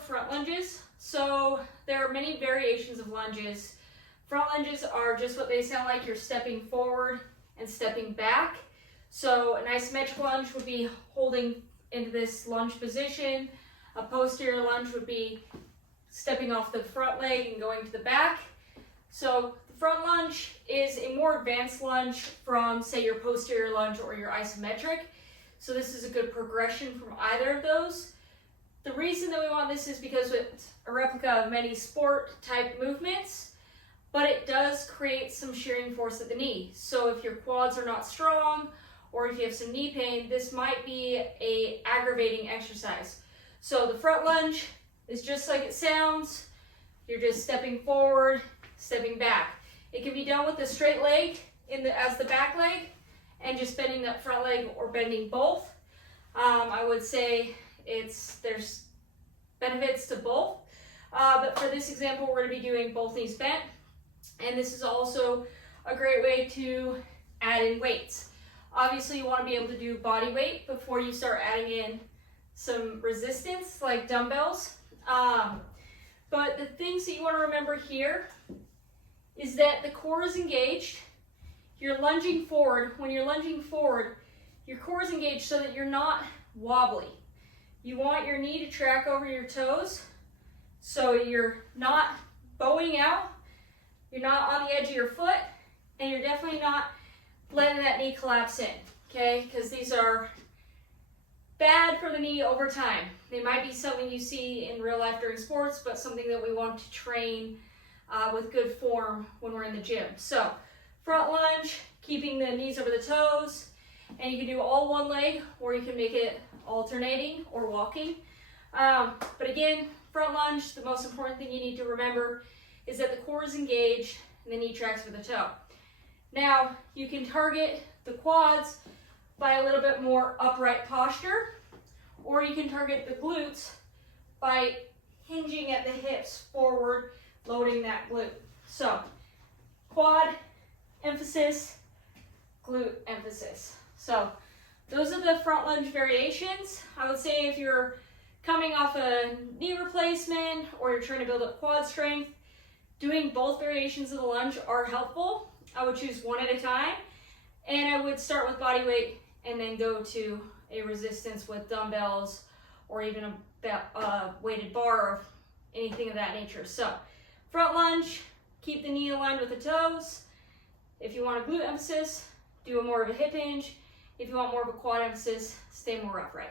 front lunges. So there are many variations of lunges. Front lunges are just what they sound like. You're stepping forward and stepping back. So an isometric lunge would be holding into this lunge position. A posterior lunge would be stepping off the front leg and going to the back. So the front lunge is a more advanced lunge from, say, your posterior lunge or your isometric. So this is a good progression from either of those. The reason that we want this is because it's a replica of many sport type movements, but it does create some shearing force at the knee. So if your quads are not strong, or if you have some knee pain, this might be a aggravating exercise. So the front lunge is just like it sounds. You're just stepping forward, stepping back. It can be done with the straight leg as the back leg and just bending that front leg or bending both. I would say there's benefits to both. But for this example, we're going to be doing both knees bent. And this is also a great way to add in weights. Obviously, you want to be able to do body weight before you start adding in some resistance like dumbbells. But the things that you want to remember here is that the core is engaged. You're lunging forward. When you're lunging forward, your core is engaged so that you're not wobbly. You want your knee to track over your toes so you're not bowing out, you're not on the edge of your foot, and you're definitely not letting that knee collapse in, okay? Because these are bad for the knee over time. They might be something you see in real life during sports, but something that we want to train with good form when we're in the gym. So front lunge, keeping the knees over the toes, and you can do all one leg, or you can make it alternating or walking. But again, front lunge, the most important thing you need to remember is that the core is engaged and the knee tracks with the toe. Now, you can target the quads by a little bit more upright posture, or you can target the glutes by hinging at the hips forward, loading that glute. So, quad emphasis, glute emphasis. So, those are the front lunge variations. I would say if you're coming off a knee replacement or you're trying to build up quad strength, doing both variations of the lunge are helpful. I would choose one at a time, and I would start with body weight and then go to a resistance with dumbbells or even a weighted bar or anything of that nature. So front lunge, keep the knee aligned with the toes. If you want a glute emphasis, do more of a hip hinge. If you want more of a quad emphasis, stay more upright.